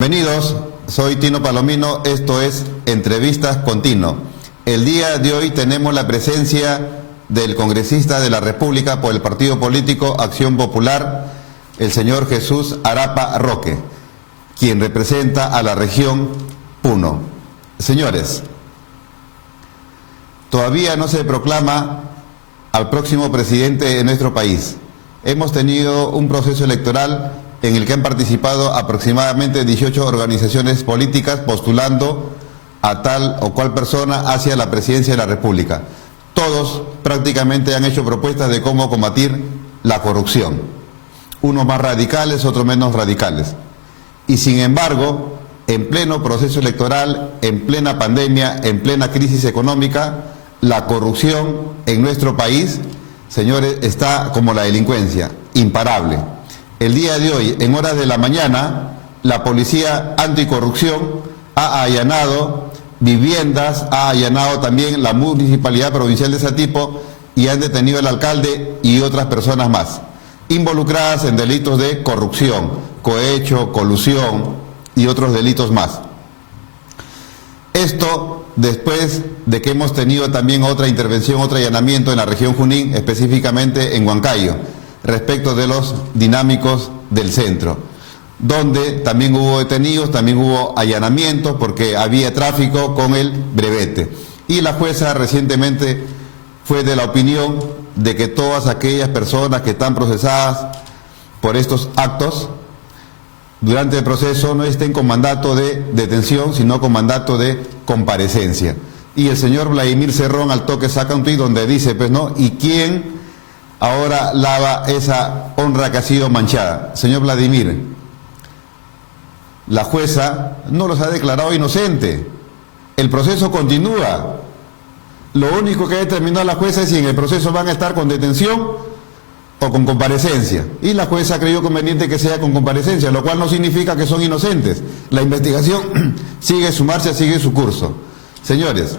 Bienvenidos, soy Tino Palomino, esto es Entrevistas con Tino. El día de hoy tenemos la presencia del congresista de la República por el partido político Acción Popular, el señor Jesús Arapa Roque, quien representa a la región Puno. Señores, todavía no se proclama al próximo presidente de nuestro país. Hemos tenido un proceso electoral en el que han participado aproximadamente 18 organizaciones políticas postulando a tal o cual persona hacia la presidencia de la República. Todos prácticamente han hecho propuestas de cómo combatir la corrupción, unos más radicales, otros menos radicales. Y sin embargo, en pleno proceso electoral, en plena pandemia, en plena crisis económica, la corrupción en nuestro país, señores, está como la delincuencia, imparable. El día de hoy, en horas de la mañana, la Policía Anticorrupción ha allanado viviendas, ha allanado también la Municipalidad Provincial de Satipo y han detenido al alcalde y otras personas más, involucradas en delitos de corrupción, cohecho, colusión y otros delitos más. Esto después de que hemos tenido también otra intervención, otro allanamiento en la región Junín, específicamente en Huancayo, respecto de los dinámicos del centro, donde también hubo detenidos, también hubo allanamientos porque había tráfico con el brevete. Y la jueza recientemente fue de la opinión de que todas aquellas personas que están procesadas por estos actos durante el proceso no estén con mandato de detención, sino con mandato de comparecencia. Y el señor Vladimir Cerrón al toque saca un tuit donde dice, pues no, ¿y quién ahora lava esa honra que ha sido manchada? Señor Vladimir, la jueza no los ha declarado inocentes. El proceso continúa. Lo único que ha determinado la jueza es si en el proceso van a estar con detención o con comparecencia. Y la jueza creyó conveniente que sea con comparecencia, lo cual no significa que son inocentes. La investigación sigue su marcha, sigue su curso. Señores,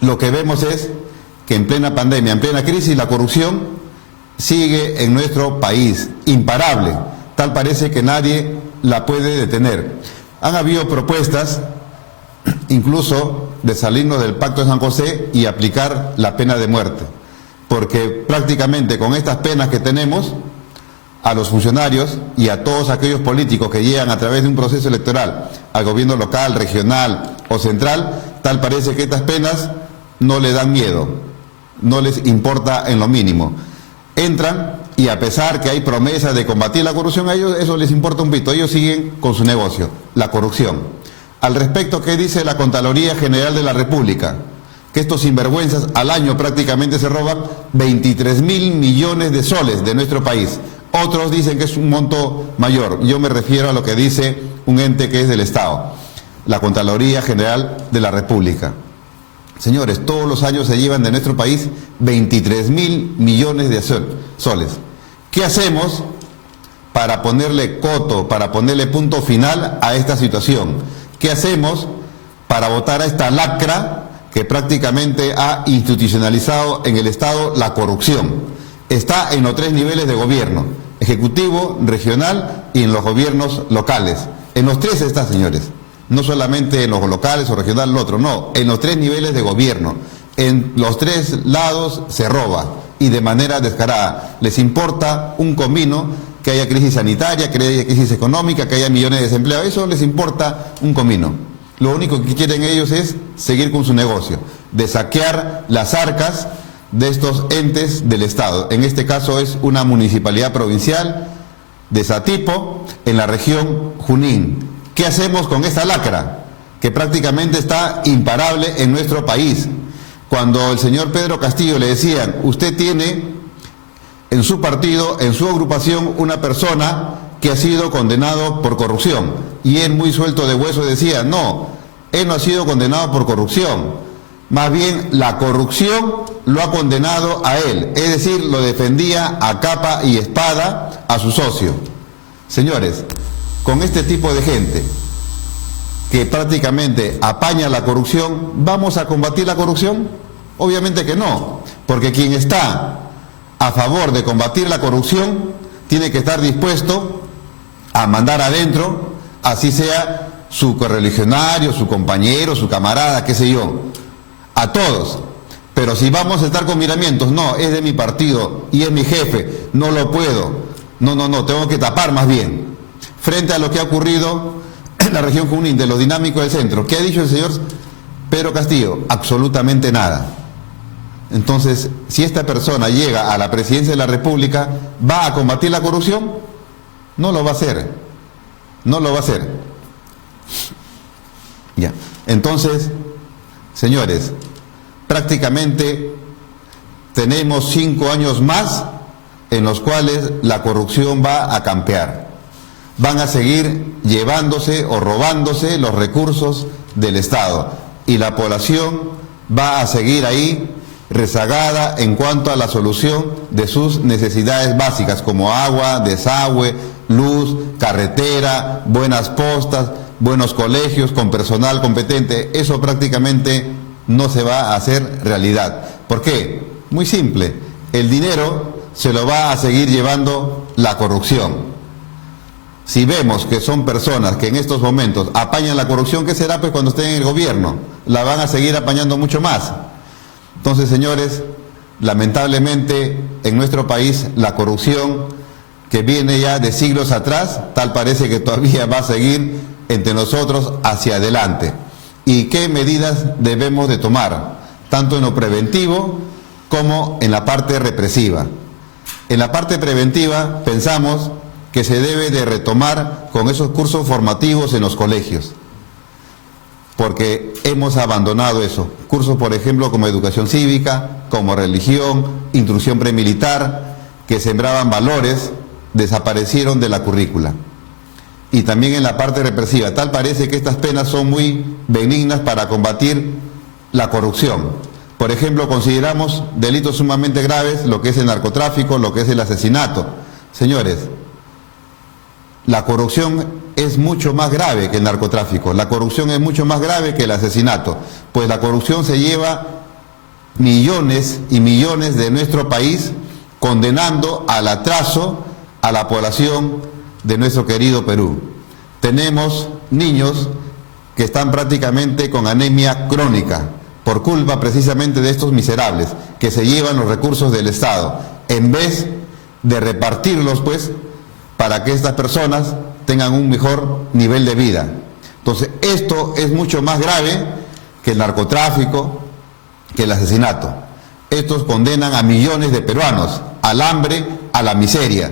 lo que vemos es que en plena pandemia, en plena crisis, la corrupción sigue en nuestro país, imparable. Tal parece que nadie la puede detener. Han habido propuestas, incluso, de salirnos del Pacto de San José y aplicar la pena de muerte. Porque prácticamente con estas penas que tenemos, a los funcionarios y a todos aquellos políticos que llegan a través de un proceso electoral al gobierno local, regional o central, tal parece que estas penas no le dan miedo, no les importa en lo mínimo. Entran y a pesar que hay promesas de combatir la corrupción, a ellos eso les importa un pito, ellos siguen con su negocio, la corrupción. Al respecto, ¿qué dice la Contraloría General de la República? Que estos sinvergüenzas al año prácticamente se roban 23.000 millones de soles de nuestro país. Otros dicen que es un monto mayor. Yo me refiero a lo que dice un ente que es del Estado, la Contraloría General de la República. Señores, todos los años se llevan de nuestro país 23.000 millones de soles. ¿Qué hacemos para ponerle coto, para ponerle punto final a esta situación? ¿Qué hacemos para votar a esta lacra que prácticamente ha institucionalizado en el Estado la corrupción? Está en los tres niveles de gobierno, ejecutivo, regional y en los gobiernos locales. En los tres está, señores. No solamente en los locales o regional, el otro, no, en los tres niveles de gobierno. En los tres lados se roba y de manera descarada. Les importa un comino que haya crisis sanitaria, que haya crisis económica, que haya millones de desempleados. Eso les importa un comino. Lo único que quieren ellos es seguir con su negocio, de saquear las arcas de estos entes del Estado. En este caso es una municipalidad provincial de Satipo, en la región Junín. ¿Qué hacemos con esta lacra que prácticamente está imparable en nuestro país? Cuando el señor Pedro Castillo le decían, usted tiene en su partido, en su agrupación, una persona que ha sido condenado por corrupción, y él muy suelto de hueso decía, no, él no ha sido condenado por corrupción, más bien la corrupción lo ha condenado a él, es decir, lo defendía a capa y espada a su socio. Señores, con este tipo de gente que prácticamente apaña la corrupción, ¿vamos a combatir la corrupción? Obviamente que no, porque quien está a favor de combatir la corrupción tiene que estar dispuesto a mandar adentro así sea su correligionario, su compañero, su camarada, qué sé yo, a todos. Pero si vamos a estar con miramientos, no, es de mi partido y es mi jefe, no lo puedo, no, tengo que tapar más bien. Frente a lo que ha ocurrido en la región Junín, de los dinámicos del centro, ¿qué ha dicho el señor Pedro Castillo? Absolutamente nada. Entonces, si esta persona llega a la presidencia de la República, ¿va a combatir la corrupción? No lo va a hacer, no lo va a hacer. Ya, entonces, señores, prácticamente tenemos 5 años más en los cuales la corrupción va a campear. Van a seguir llevándose o robándose los recursos del Estado y la población va a seguir ahí rezagada en cuanto a la solución de sus necesidades básicas como agua, desagüe, luz, carretera, buenas postas, buenos colegios con personal competente. Eso prácticamente no se va a hacer realidad. ¿Por qué? Muy simple, el dinero se lo va a seguir llevando la corrupción. Si vemos que son personas que en estos momentos apañan la corrupción, ¿qué será pues cuando estén en el gobierno? La van a seguir apañando mucho más. Entonces, señores, lamentablemente en nuestro país la corrupción que viene ya de siglos atrás, tal parece que todavía va a seguir entre nosotros hacia adelante. ¿Y qué medidas debemos de tomar? Tanto en lo preventivo como en la parte represiva. En la parte preventiva pensamos que se debe de retomar con esos cursos formativos en los colegios, porque hemos abandonado eso. Cursos, por ejemplo, como educación cívica, como religión, instrucción premilitar, que sembraban valores, desaparecieron de la currícula. Y también en la parte represiva, tal parece que estas penas son muy benignas para combatir la corrupción. Por ejemplo, consideramos delitos sumamente graves lo que es el narcotráfico, lo que es el asesinato. Señores, la corrupción es mucho más grave que el narcotráfico, la corrupción es mucho más grave que el asesinato, pues la corrupción se lleva millones y millones de nuestro país, condenando al atraso a la población de nuestro querido Perú. Tenemos niños que están prácticamente con anemia crónica, por culpa precisamente de estos miserables que se llevan los recursos del Estado, en vez de repartirlos pues para que estas personas tengan un mejor nivel de vida. Entonces, esto es mucho más grave que el narcotráfico, que el asesinato. Estos condenan a millones de peruanos al hambre, a la miseria.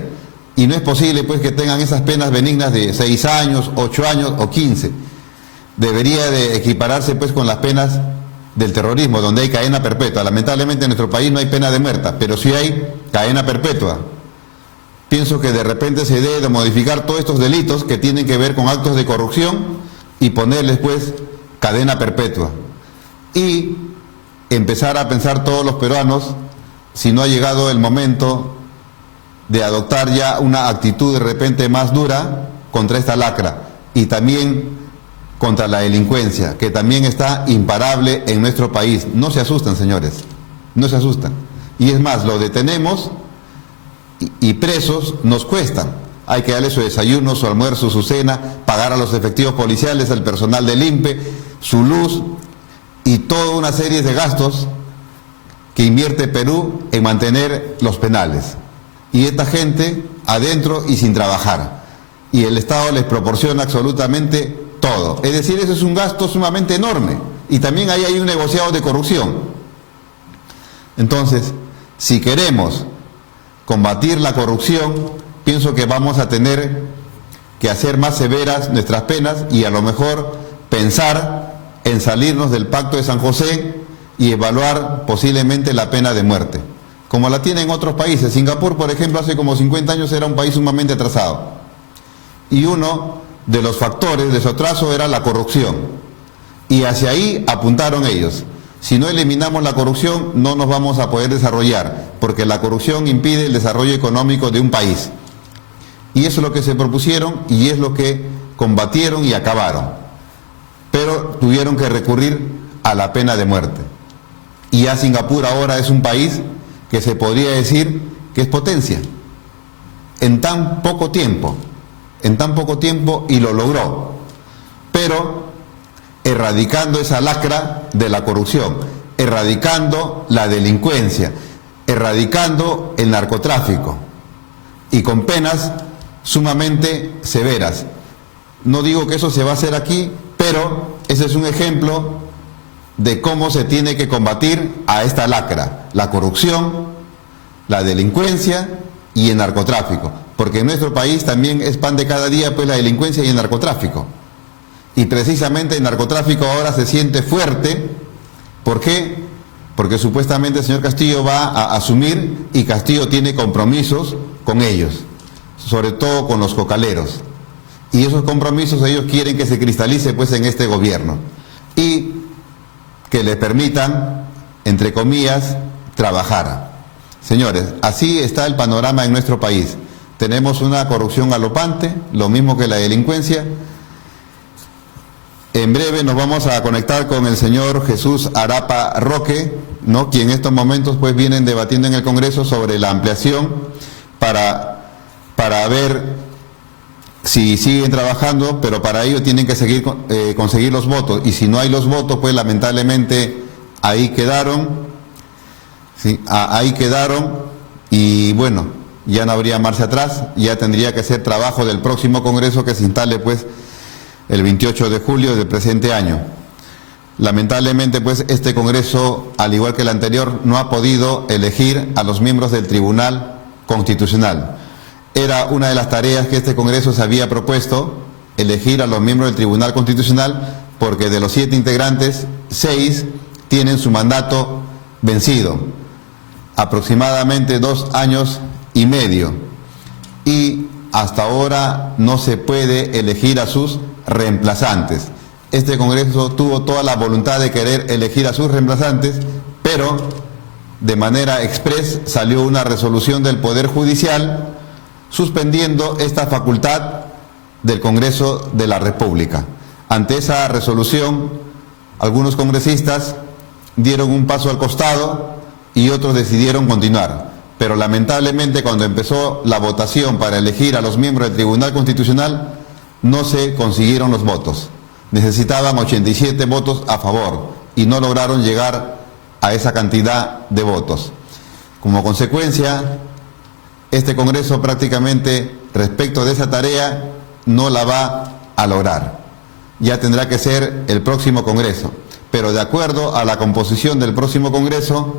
Y no es posible pues que tengan esas penas benignas de 6 años, 8 años o 15. Debería de equipararse pues con las penas del terrorismo, donde hay cadena perpetua. Lamentablemente en nuestro país no hay pena de muerte, pero sí hay cadena perpetua. Pienso que de repente se debe de modificar todos estos delitos que tienen que ver con actos de corrupción y ponerles pues cadena perpetua. Y empezar a pensar todos los peruanos si no ha llegado el momento de adoptar ya una actitud de repente más dura contra esta lacra y también contra la delincuencia, que también está imparable en nuestro país. No se asustan, señores, no se asustan. Y es más, lo detenemos y presos nos cuestan. Hay que darle su desayuno, su almuerzo, su cena, pagar a los efectivos policiales, al personal del INPE, su luz y toda una serie de gastos que invierte Perú en mantener los penales. Y esta gente adentro y sin trabajar. Y el Estado les proporciona absolutamente todo. Es decir, eso es un gasto sumamente enorme. Y también ahí hay un negociado de corrupción. Entonces, si queremos combatir la corrupción, pienso que vamos a tener que hacer más severas nuestras penas y a lo mejor pensar en salirnos del Pacto de San José y evaluar posiblemente la pena de muerte, como la tienen otros países. Singapur, por ejemplo, hace como 50 años era un país sumamente atrasado. Y uno de los factores de su atraso era la corrupción. Y hacia ahí apuntaron ellos. Si no eliminamos la corrupción, no nos vamos a poder desarrollar, porque la corrupción impide el desarrollo económico de un país. Y eso es lo que se propusieron y es lo que combatieron y acabaron. Pero tuvieron que recurrir a la pena de muerte. Y ya Singapur ahora es un país que se podría decir que es potencia. En tan poco tiempo, en tan poco tiempo y lo logró, pero erradicando esa lacra de la corrupción, erradicando la delincuencia, erradicando el narcotráfico y con penas sumamente severas. No digo que eso se va a hacer aquí, pero ese es un ejemplo de cómo se tiene que combatir a esta lacra, la corrupción, la delincuencia y el narcotráfico, porque en nuestro país también es pan de cada día pues la delincuencia y el narcotráfico, y precisamente el narcotráfico ahora se siente fuerte. ¿Por qué? Porque supuestamente el señor Castillo va a asumir, y Castillo tiene compromisos con ellos, sobre todo con los cocaleros, y esos compromisos ellos quieren que se cristalice pues en este gobierno y que le permitan, entre comillas, trabajar. Señores, así está el panorama en nuestro país. Tenemos una corrupción galopante, lo mismo que la delincuencia. En breve nos vamos a conectar con el señor Jesús Arapa Roque, ¿no?, quien en estos momentos pues vienen debatiendo en el Congreso sobre la ampliación para ver si siguen trabajando, pero para ello tienen que conseguir los votos, y si no hay los votos, pues lamentablemente ahí quedaron, ¿sí? Ahí quedaron, y bueno, ya no habría marcha atrás, ya tendría que ser trabajo del próximo Congreso que se instale pues el 28 de julio del presente año. Lamentablemente pues este Congreso, al igual que el anterior, no ha podido elegir a los miembros del Tribunal Constitucional. Era una de las tareas que este Congreso se había propuesto, elegir a los miembros del Tribunal Constitucional, porque de los 7 integrantes, 6 tienen su mandato vencido, aproximadamente 2 años y medio, y hasta ahora no se puede elegir a sus reemplazantes. Este Congreso tuvo toda la voluntad de querer elegir a sus reemplazantes, pero de manera express salió una resolución del Poder Judicial suspendiendo esta facultad del Congreso de la República. Ante esa resolución, algunos congresistas dieron un paso al costado y otros decidieron continuar. Pero lamentablemente, cuando empezó la votación para elegir a los miembros del Tribunal Constitucional, no se consiguieron los votos. Necesitaban 87 votos a favor y no lograron llegar a esa cantidad de votos. Como consecuencia, este Congreso prácticamente respecto de esa tarea no la va a lograr. Ya tendrá que ser el próximo Congreso. Pero de acuerdo a la composición del próximo Congreso,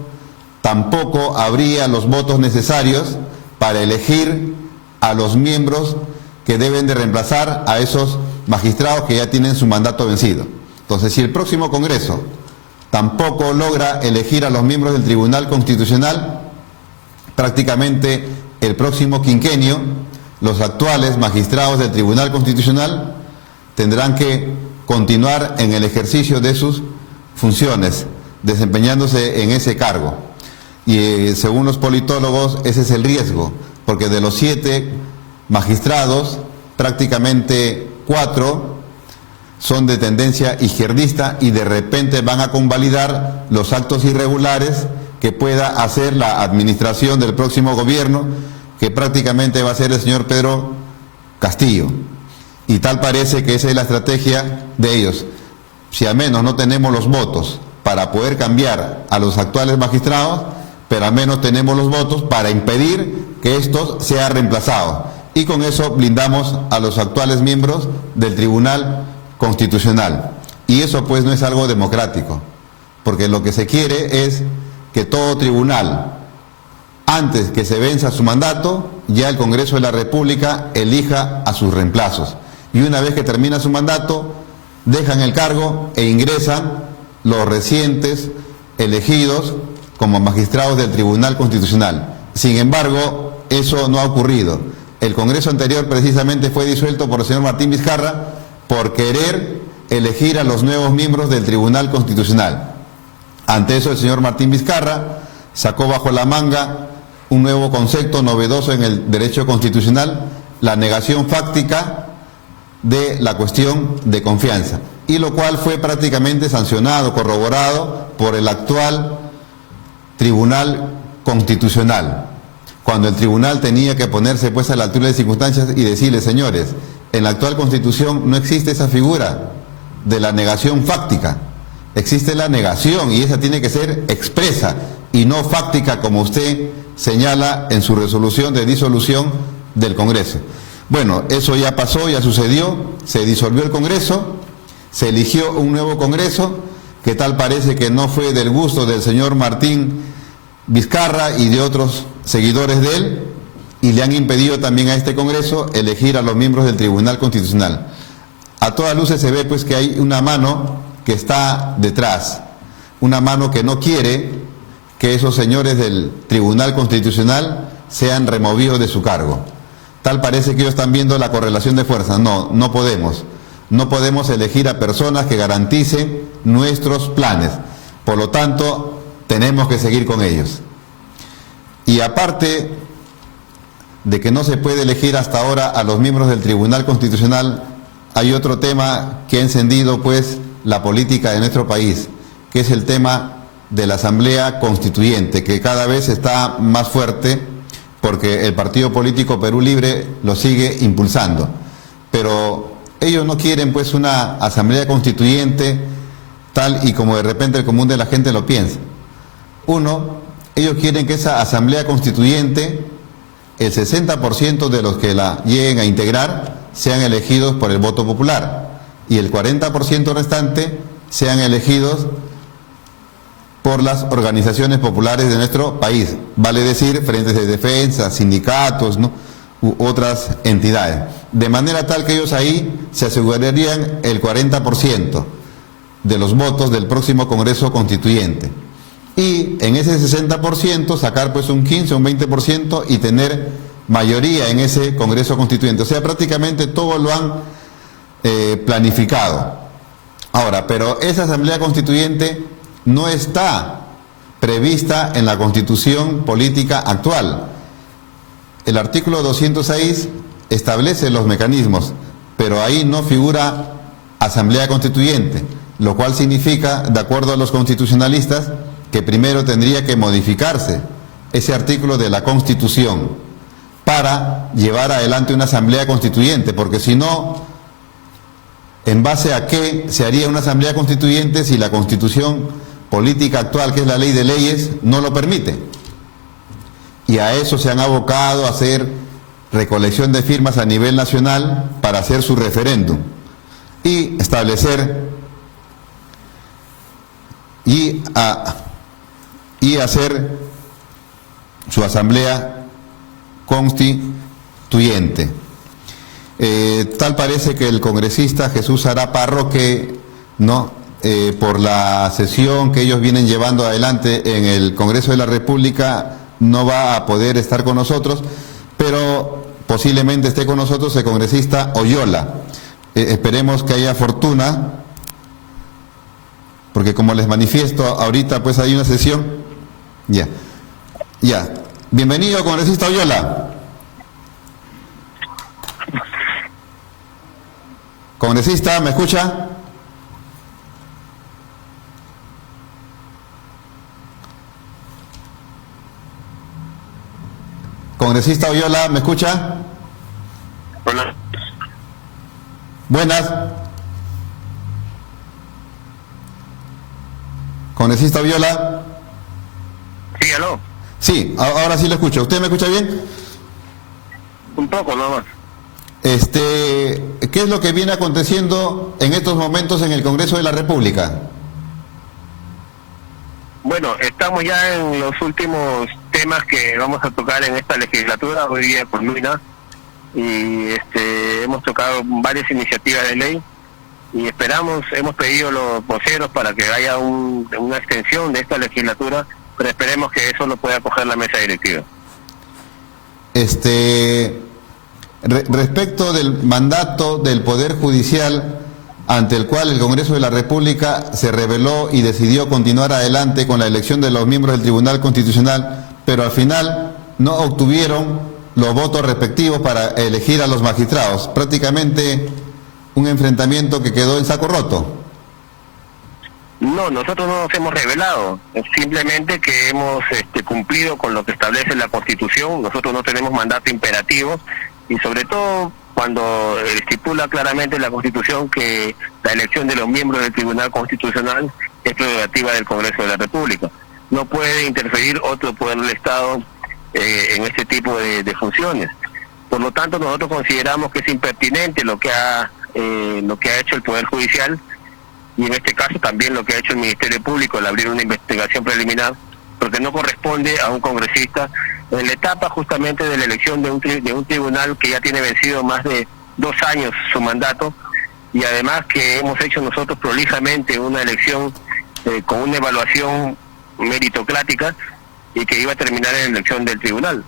tampoco habría los votos necesarios para elegir a los miembros que deben de reemplazar a esos magistrados que ya tienen su mandato vencido. Entonces, si el próximo Congreso tampoco logra elegir a los miembros del Tribunal Constitucional, prácticamente el próximo quinquenio, los actuales magistrados del Tribunal Constitucional tendrán que continuar en el ejercicio de sus funciones, desempeñándose en ese cargo. Y según los politólogos, ese es el riesgo, porque de los 7 magistrados, prácticamente 4 son de tendencia izquierdista y de repente van a convalidar los actos irregulares que pueda hacer la administración del próximo gobierno, que prácticamente va a ser el señor Pedro Castillo. Y tal parece que esa es la estrategia de ellos. Si al menos no tenemos los votos para poder cambiar a los actuales magistrados, pero al menos tenemos los votos para impedir que estos sean reemplazados. Y con eso blindamos a los actuales miembros del Tribunal Constitucional. Y eso pues no es algo democrático, porque lo que se quiere es que todo tribunal, antes que se venza su mandato, ya el Congreso de la República elija a sus reemplazos. Y una vez que termina su mandato, dejan el cargo e ingresan los recientes elegidos como magistrados del Tribunal Constitucional. Sin embargo, eso no ha ocurrido. El Congreso anterior precisamente fue disuelto por el señor Martín Vizcarra por querer elegir a los nuevos miembros del Tribunal Constitucional. Ante eso, el señor Martín Vizcarra sacó bajo la manga un nuevo concepto novedoso en el derecho constitucional, la negación fáctica de la cuestión de confianza, y lo cual fue prácticamente sancionado, corroborado por el actual Tribunal Constitucional. cuando el tribunal tenía que ponerse pues a la altura de circunstancias y decirle, señores, en la actual Constitución no existe esa figura de la negación fáctica, existe la negación y esa tiene que ser expresa y no fáctica como usted señala en su resolución de disolución del Congreso. Bueno, eso ya pasó, ya sucedió, se disolvió el Congreso, se eligió un nuevo Congreso, que tal parece que no fue del gusto del señor Martín Vizcarra y de otros seguidores de él, y le han impedido también a este Congreso elegir a los miembros del Tribunal Constitucional. A todas luces se ve pues que hay una mano que está detrás, una mano que no quiere que esos señores del Tribunal Constitucional sean removidos de su cargo. Tal parece que ellos están viendo la correlación de fuerzas. No, no podemos. No podemos elegir a personas que garanticen nuestros planes. Por lo tanto, tenemos que seguir con ellos. Y aparte de que no se puede elegir hasta ahora a los miembros del Tribunal Constitucional, hay otro tema que ha encendido pues la política de nuestro país, que es el tema de la Asamblea Constituyente, que cada vez está más fuerte porque el partido político Perú Libre lo sigue impulsando. Pero ellos no quieren pues una Asamblea Constituyente tal y como de repente el común de la gente lo piensa. Uno, ellos quieren que esa Asamblea Constituyente, el 60% de los que la lleguen a integrar sean elegidos por el voto popular y el 40% restante sean elegidos por las organizaciones populares de nuestro país, vale decir, frentes de defensa, sindicatos, ¿no?, u otras entidades. De manera tal que ellos ahí se asegurarían el 40% de los votos del próximo Congreso Constituyente. Y en ese 60% sacar pues un 15 o un 20% y tener mayoría en ese Congreso Constituyente. O sea, prácticamente todo lo han planificado. Ahora, pero esa Asamblea Constituyente no está prevista en la Constitución política actual. El artículo 206 establece los mecanismos, pero ahí no figura Asamblea Constituyente, lo cual significa, de acuerdo a los constitucionalistas, que primero tendría que modificarse ese artículo de la Constitución para llevar adelante una Asamblea Constituyente, porque si no, ¿en base a qué se haría una Asamblea Constituyente si la Constitución política actual, que es la ley de leyes, no lo permite? Y a eso se han abocado a hacer recolección de firmas a nivel nacional para hacer su referéndum y establecer y hacer su asamblea constituyente. Tal parece que el congresista Jesús Arapa Roque, por la sesión que ellos vienen llevando adelante en el Congreso de la República, no va a poder estar con nosotros, pero posiblemente esté con nosotros el congresista Oyola. Esperemos que haya fortuna, porque como les manifiesto, ahorita pues hay una sesión. Ya. Bienvenido, congresista Oyola. Congresista, ¿me escucha? Congresista Oyola, ¿me escucha? Hola. Buenas. Congresista Oyola. Sí, aló. Sí, ahora sí lo escucho. ¿Usted me escucha bien? Un poco nomás. ¿Qué es lo que viene aconteciendo en estos momentos en el Congreso de la República? Bueno, estamos ya en los últimos temas que vamos a tocar en esta legislatura, hoy día culmina, y hemos tocado varias iniciativas de ley y hemos pedido los voceros para que haya una extensión de esta legislatura, pero esperemos que eso lo pueda coger la mesa directiva. Respecto del mandato del Poder Judicial, ante el cual el Congreso de la República se rebeló y decidió continuar adelante con la elección de los miembros del Tribunal Constitucional, pero al final no obtuvieron los votos respectivos para elegir a los magistrados. Prácticamente un enfrentamiento que quedó en saco roto. No, nosotros no nos hemos rebelado, simplemente que hemos cumplido con lo que establece la Constitución. Nosotros no tenemos mandato imperativo y sobre todo cuando estipula claramente la Constitución que la elección de los miembros del Tribunal Constitucional es prerrogativa del Congreso de la República. No puede interferir otro poder del Estado en este tipo de funciones. Por lo tanto, nosotros consideramos que es impertinente lo que ha hecho el Poder Judicial y en este caso también lo que ha hecho el Ministerio Público al abrir una investigación preliminar, porque no corresponde a un congresista en la etapa justamente de la elección de un tribunal que ya tiene vencido más de 2 años su mandato, y además que hemos hecho nosotros prolijamente una elección con una evaluación meritocrática y que iba a terminar en la elección del tribunal.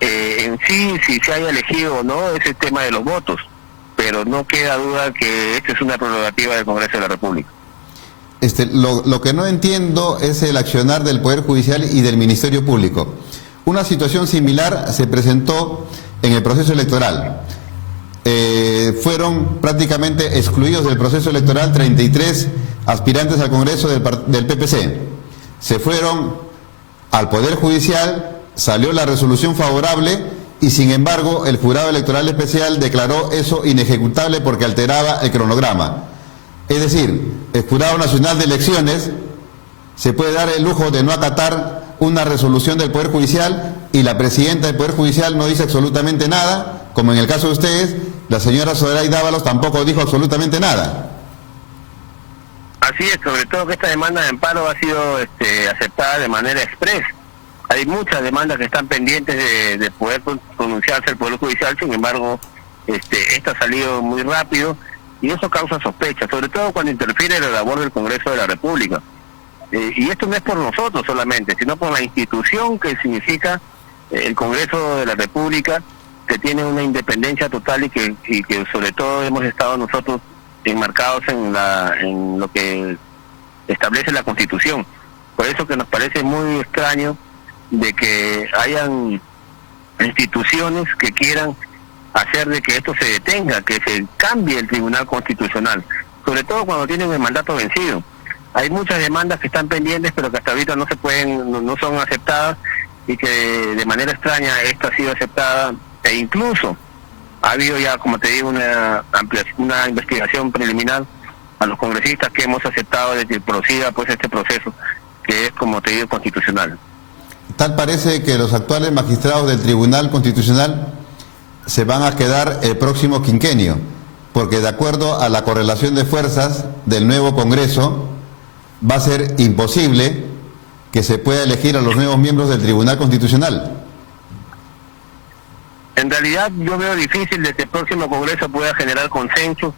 En sí, si se haya elegido o no, es el tema de los votos, pero no queda duda que esta es una prerrogativa del Congreso de la República. Lo que no entiendo es el accionar del Poder Judicial y del Ministerio Público. Una situación similar se presentó en el proceso electoral. Fueron prácticamente excluidos del proceso electoral 33 aspirantes al Congreso del PPC. Se fueron al Poder Judicial, salió la resolución favorable y sin embargo el Jurado Electoral Especial declaró eso inejecutable porque alteraba el cronograma. Es decir, el Jurado Nacional de Elecciones se puede dar el lujo de no acatar una resolución del Poder Judicial y la presidenta del Poder Judicial no dice absolutamente nada, como en el caso de ustedes, la señora Zoraida Ábalos tampoco dijo absolutamente nada. Así es, sobre todo que esta demanda de amparo ha sido aceptada de manera express. Hay muchas demandas que están pendientes de poder pronunciarse el Poder Judicial, sin embargo, esta ha salido muy rápido y eso causa sospecha, sobre todo cuando interfiere en la labor del Congreso de la República. Y esto no es por nosotros solamente, sino por la institución que significa el Congreso de la República, que tiene una independencia total y que sobre todo hemos estado nosotros enmarcados en lo que establece la Constitución. Por eso que nos parece muy extraño de que hayan instituciones que quieran hacer de que esto se detenga, que se cambie el Tribunal Constitucional, sobre todo cuando tienen el mandato vencido. Hay muchas demandas que están pendientes, pero que hasta ahorita no son aceptadas, y que de manera extraña esta ha sido aceptada, e incluso ha habido ya, como te digo, una investigación preliminar a los congresistas que hemos aceptado de que prosiga pues este proceso, que es, como te digo, constitucional. Tal parece que los actuales magistrados del Tribunal Constitucional se van a quedar el próximo quinquenio, porque de acuerdo a la correlación de fuerzas del nuevo Congreso, va a ser imposible que se pueda elegir a los nuevos miembros del Tribunal Constitucional. En realidad yo veo difícil de que el próximo Congreso pueda generar consenso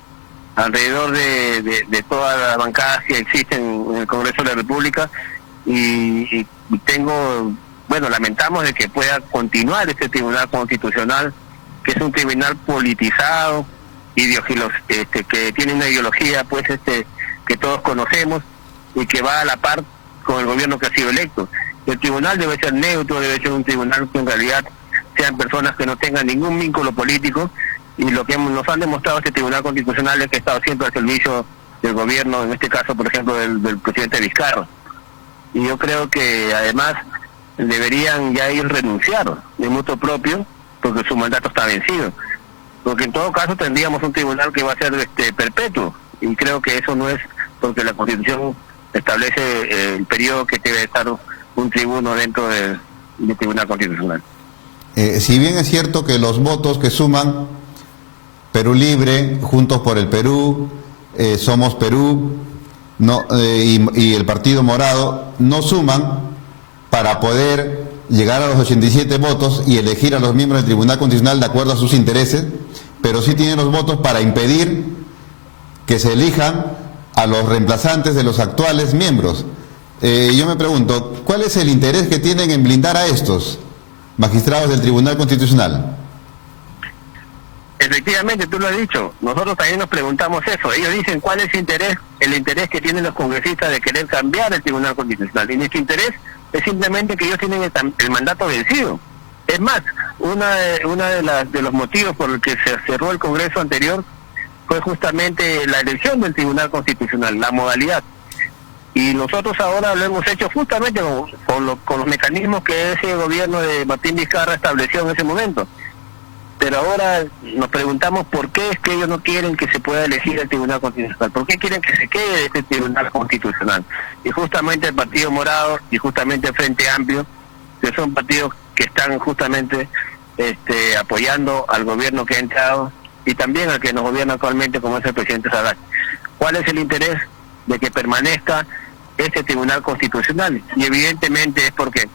alrededor de todas las bancadas que existen en el Congreso de la República, y lamentamos de que pueda continuar este Tribunal Constitucional, que es un tribunal politizado, que tiene una ideología que todos conocemos y que va a la par con el gobierno que ha sido electo. El tribunal debe ser neutro, debe ser un tribunal que en realidad sean personas que no tengan ningún vínculo político, y lo que nos han demostrado este Tribunal Constitucional es que ha estado siempre al servicio del gobierno, en este caso, por ejemplo, del presidente Vizcarra. Y yo creo que además deberían ya renunciar de mutuo propio, porque su mandato está vencido. Porque en todo caso tendríamos un tribunal que va a ser perpetuo, y creo que eso no es, porque la Constitución establece el periodo que debe estar un tribuno dentro del Tribunal Constitucional. Si bien es cierto que los votos que suman Perú Libre, Juntos por el Perú, Somos Perú y el Partido Morado no suman para poder llegar a los 87 votos y elegir a los miembros del Tribunal Constitucional de acuerdo a sus intereses, pero sí tienen los votos para impedir que se elijan a los reemplazantes de los actuales miembros. Yo me pregunto, ¿cuál es el interés que tienen en blindar a estos magistrados del Tribunal Constitucional? Efectivamente, tú lo has dicho, nosotros también nos preguntamos eso. Ellos dicen cuál es el interés que tienen los congresistas de querer cambiar el Tribunal Constitucional, y nuestro interés es simplemente que ellos tienen el mandato vencido. Es más, de los motivos por el que se cerró el Congreso anterior fue justamente la elección del Tribunal Constitucional, la modalidad. Y nosotros ahora lo hemos hecho justamente con los mecanismos que ese gobierno de Martín Vizcarra estableció en ese momento. Pero ahora nos preguntamos por qué es que ellos no quieren que se pueda elegir el Tribunal Constitucional. ¿Por qué quieren que se quede este Tribunal Constitucional? Y justamente el Partido Morado y justamente el Frente Amplio, que son partidos que están justamente apoyando al gobierno que ha entrado y también al que nos gobierna actualmente, como es el presidente Sadat. ¿Cuál es el interés de que permanezca este Tribunal Constitucional? Y evidentemente es porque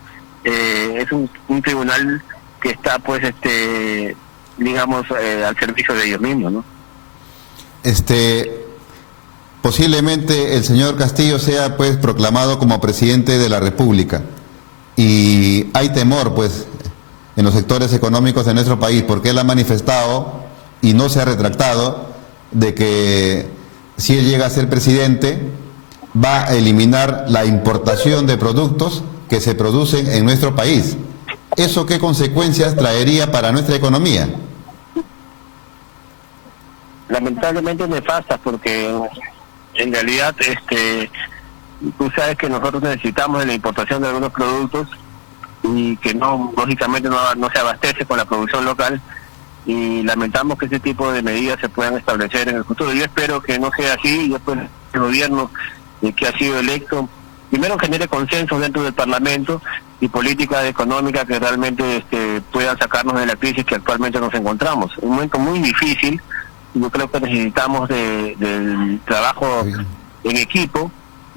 es un tribunal que está pues digamos al servicio de ellos mismos, ¿no? Posiblemente el señor Castillo sea pues proclamado como presidente de la República, y hay temor pues en los sectores económicos de nuestro país, porque él ha manifestado y no se ha retractado de que si él llega a ser presidente va a eliminar la importación de productos que se producen en nuestro país. ¿Eso qué consecuencias traería para nuestra economía? Lamentablemente nefastas, porque en realidad tú sabes que nosotros necesitamos de la importación de algunos productos y que no, lógicamente no se abastece con la producción local, y lamentamos que ese tipo de medidas se puedan establecer en el futuro. Yo espero que no sea así. Yo espero que el gobierno que ha sido electo primero genere consenso dentro del Parlamento y políticas económicas que realmente puedan sacarnos de la crisis que actualmente nos encontramos. Un momento muy difícil. Yo creo que necesitamos del trabajo en equipo,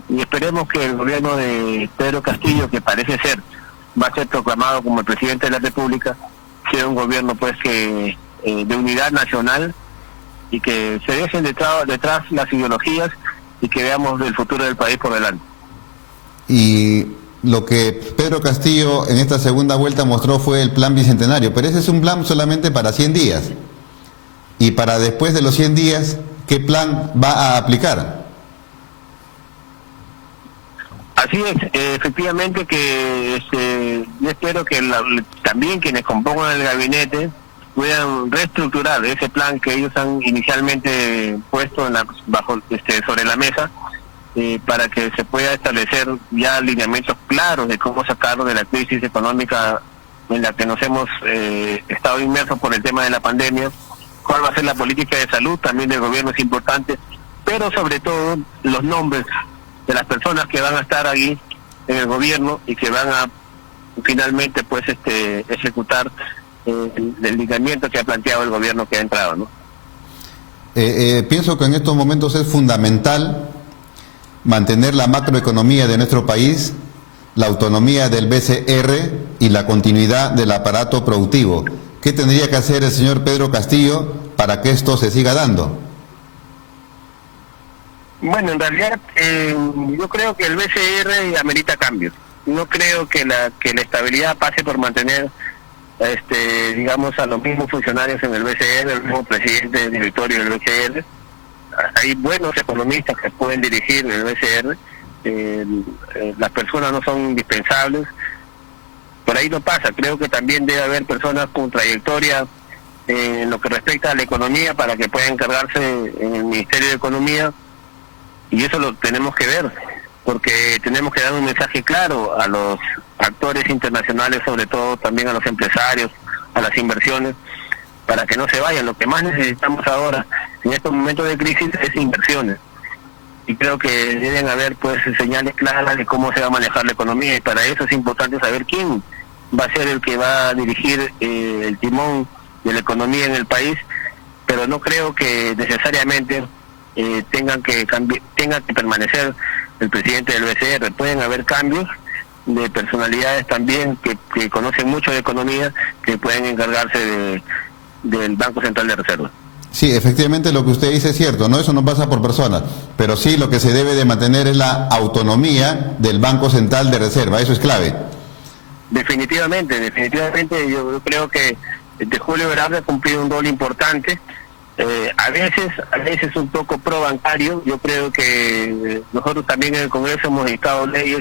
y esperemos que el gobierno de Pedro Castillo, que parece ser va a ser proclamado como el presidente de la República, sea un gobierno pues que de unidad nacional, y que se dejen detrás las ideologías y que veamos el futuro del país por delante. Y lo que Pedro Castillo en esta segunda vuelta mostró fue el plan bicentenario, pero ese es un plan solamente para 100 días. Y para después de los 100 días, ¿qué plan va a aplicar? Así es, efectivamente que yo espero que también quienes compongan el gabinete puedan reestructurar ese plan que ellos han inicialmente puesto sobre la mesa, para que se pueda establecer ya lineamientos claros de cómo sacarlo de la crisis económica en la que nos hemos estado inmersos por el tema de la pandemia. Cuál va a ser la política de salud también del gobierno es importante, pero sobre todo los nombres de las personas que van a estar ahí en el gobierno y que van a finalmente pues ejecutar el lineamiento que ha planteado el gobierno que ha entrado, ¿no? Pienso que en estos momentos es fundamental mantener la macroeconomía de nuestro país, la autonomía del BCR y la continuidad del aparato productivo. ¿Qué tendría que hacer el señor Pedro Castillo para que esto se siga dando? Bueno, en realidad yo creo que el BCR amerita cambios. No creo que la estabilidad pase por mantener digamos a los mismos funcionarios en el BCR, el mismo presidente del directorio del BCR. Hay buenos economistas que pueden dirigir el BCR. Las personas no son indispensables. Por ahí no pasa. Creo que también debe haber personas con trayectoria en lo que respecta a la economía para que puedan encargarse en el Ministerio de Economía, y eso lo tenemos que ver, porque tenemos que dar un mensaje claro a los actores internacionales, sobre todo también a los empresarios, a las inversiones, para que no se vayan. Lo que más necesitamos ahora en estos momentos de crisis es inversiones, y creo que deben haber pues señales claras de cómo se va a manejar la economía, y para eso es importante saber quién va a ser el que va a dirigir el timón de la economía en el país. Pero no creo que necesariamente tenga que permanecer el presidente del BCR. Pueden haber cambios de personalidades también que conocen mucho de economía, que pueden encargarse del Banco Central de Reserva. Sí, efectivamente lo que usted dice es cierto, ¿no? Eso no pasa por personas, pero sí lo que se debe de mantener es la autonomía del Banco Central de Reserva, eso es clave. Definitivamente, yo creo que Julio Velarde ha cumplido un rol importante, a veces un poco pro bancario. Yo creo que nosotros también en el Congreso hemos dictado leyes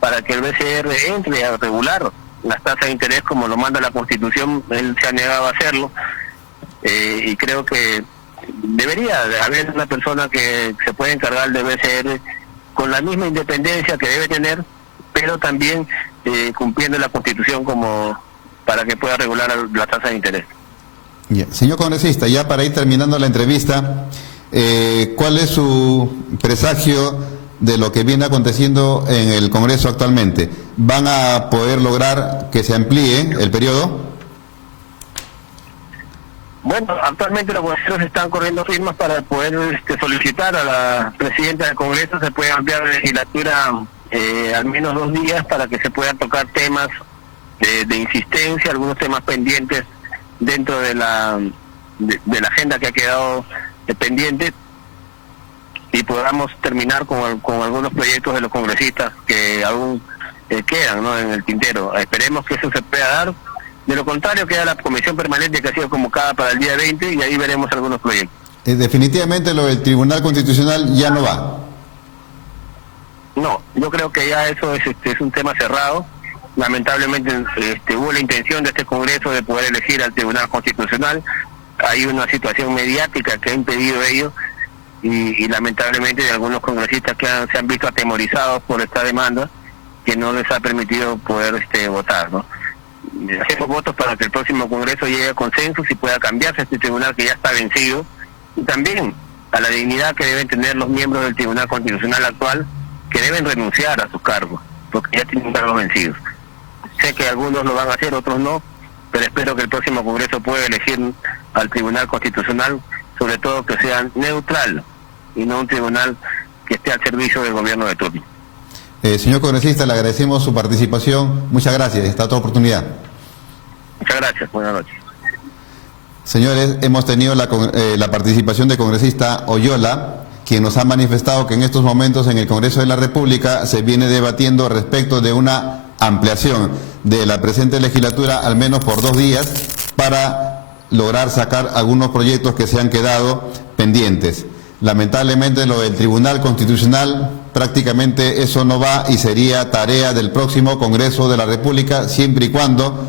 para que el BCR entre a regular las tasas de interés como lo manda la Constitución. Él se ha negado a hacerlo, y creo que debería haber una persona que se pueda encargar del BCR con la misma independencia que debe tener, pero también cumpliendo la Constitución como para que pueda regular la tasa de interés. Ya. Señor congresista, ya para ir terminando la entrevista, ¿cuál es su presagio de lo que viene aconteciendo en el Congreso actualmente? ¿Van a poder lograr que se amplíe el periodo? Bueno, actualmente los congresistas están corriendo firmas para poder solicitar a la presidenta del Congreso se pueda ampliar la legislatura al menos 2 días para que se puedan tocar temas de insistencia, algunos temas pendientes dentro de la agenda que ha quedado pendiente, y podamos terminar con algunos proyectos de los congresistas que aún quedan, ¿no?, en el tintero. Esperemos que eso se pueda dar. De lo contrario, queda la comisión permanente que ha sido convocada para el día 20 y ahí veremos algunos proyectos. Definitivamente lo del Tribunal Constitucional ya no va. No, yo creo que ya eso es un tema cerrado. Lamentablemente hubo la intención de este Congreso de poder elegir al Tribunal Constitucional. Hay una situación mediática que ha impedido ello y lamentablemente algunos congresistas que se han visto atemorizados por esta demanda que no les ha permitido poder votar, ¿no? Hacemos votos para que el próximo Congreso llegue a consenso y pueda cambiarse este tribunal que ya está vencido, y también a la dignidad que deben tener los miembros del Tribunal Constitucional actual, que deben renunciar a sus cargos, porque ya tienen cargos vencidos. Sé que algunos lo van a hacer, otros no, pero espero que el próximo Congreso pueda elegir al Tribunal Constitucional, sobre todo que sea neutral y no un tribunal que esté al servicio del gobierno de turno. Señor congresista, le agradecemos su participación. Muchas gracias. Hasta otra oportunidad. Muchas gracias. Buenas noches. Señores, hemos tenido la participación del congresista Oyola, quien nos ha manifestado que en estos momentos en el Congreso de la República se viene debatiendo respecto de una ampliación de la presente legislatura al menos por 2 días para lograr sacar algunos proyectos que se han quedado pendientes. Lamentablemente lo del Tribunal Constitucional, prácticamente eso no va y sería tarea del próximo Congreso de la República, siempre y cuando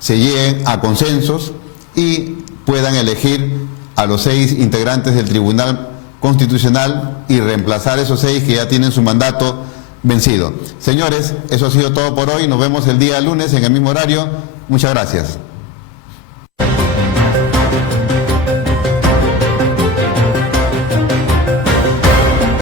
se lleguen a consensos y puedan elegir a los 6 integrantes del Tribunal Constitucional y reemplazar esos 6 que ya tienen su mandato vencido. Señores, eso ha sido todo por hoy. Nos vemos el día lunes en el mismo horario. Muchas gracias.